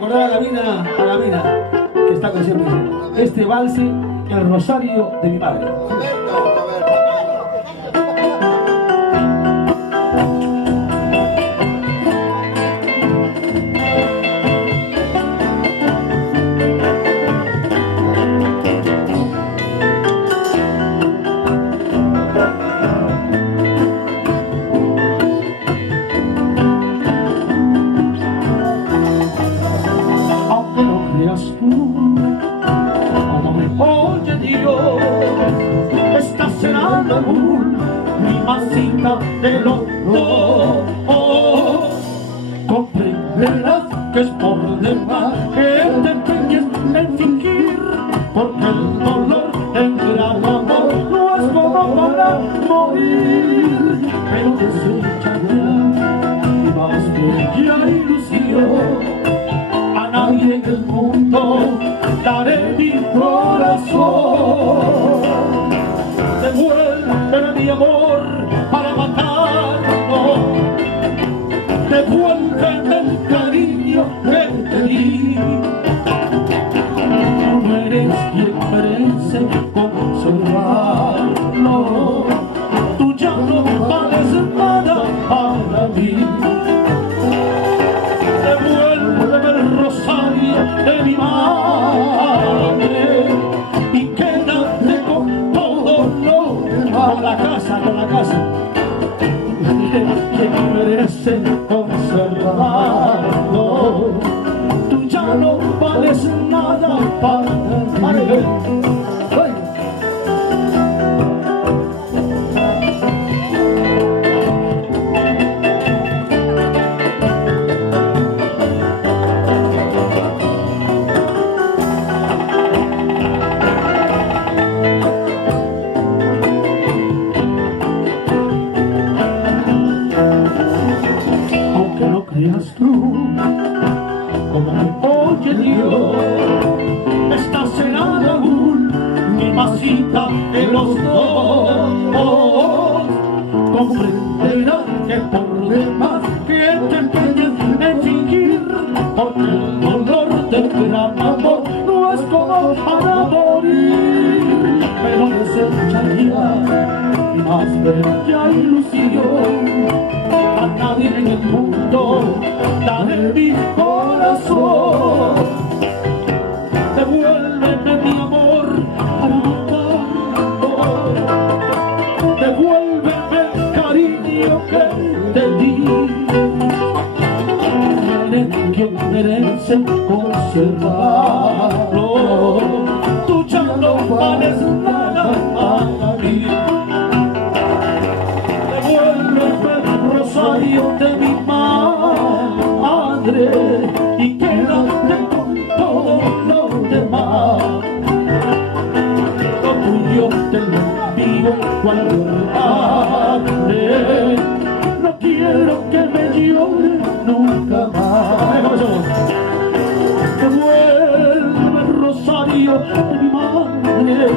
Recordar a la mina que está con siempre diciendo este valse, el rosario de mi madre. Mi masita de los dos, comprenderás que es por demás que te empeñes en fingir, porque el dolor en gran amor no es como para morir, pero desechará mi más bella ilusión. A nadie en el mundo daré mi corazón. Devuélveme mi amor para matarlo, devuélveme el cariño que te di. Tú no eres quien merece conservarlo, tú ya no vales nada para mí. Devuélveme el rosario de mi madre y quédate con la casa, con la casa. Quien merece conservarlo, tú ya no vales nada para mí. Como me oye Dios, estás helada aún, mi masita de los dos. Comprenderás que por demás que te empeñes en fingir, porque el dolor del gran amor no es como para morir, pero desecharía mi más bella ilusión. A nadie en el mundo daré mi corazón. Devuélveme mi amor para matarlo, devuélveme el cariño que te di. Eres quien merece conservarlo, tú ya no vales nada para mí. De mi madre y quédate con todo lo demás. Lo tuyo te lo envío cuando hable. No quiero que me llore nunca más. Devuelve el rosario de mi madre